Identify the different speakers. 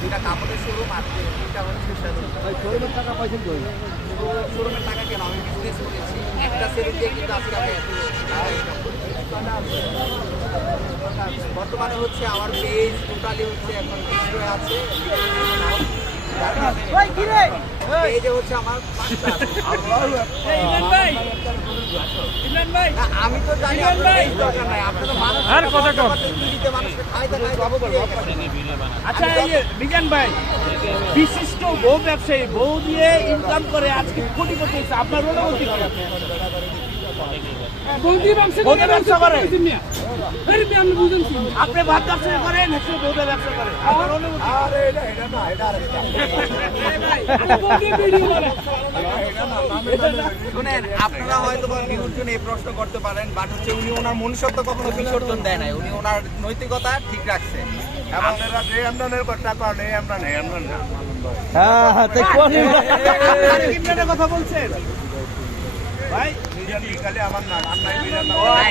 Speaker 1: দুটা কাপড়ের শোরুম আছে দুটা হচ্ছে
Speaker 2: শোরুমের টাকা পাইছেন কই?
Speaker 1: শোরুমের টাকা কেন? আমি বিজনেস করেছি। একটা সেলুন দিয়ে কিন্তু আজকে আমি এত বর্তমানে হচ্ছে আমার পেজ টোটালি হচ্ছে এখন ডিস্ট্রয় আছে পেজে হচ্ছে আমার
Speaker 3: আর কথা কম।
Speaker 4: আচ্ছা এই যে বিজ্ঞান ভাই বিশিষ্ট বউ ব্যবসায়ী বউ দিয়ে ইনকাম করে আজকে কোটিপতি হয়েছে আপনার অনুমতি ব্যবসা করে আপনি ভাত ব্যবসা করেন সে ব্যবসা করে আপনার অনুমতি
Speaker 1: শুনেন আপনারা হয়তো বা এই প্রশ্ন করতে পারেন বাট হচ্ছে উনি ওনার মনুষ্যত্ব কখনো বিসর্জন দেয় নাই। উনি ওনার নৈতিকতা ঠিক রাখছে।
Speaker 2: আপনারা যে আমদানের কথা করেন এই আমদান এই আমদান না। হ্যাঁ হ্যাঁ তাই কোন
Speaker 4: কথা বলছেন ভাই
Speaker 2: বিকালে আমার নাম নাম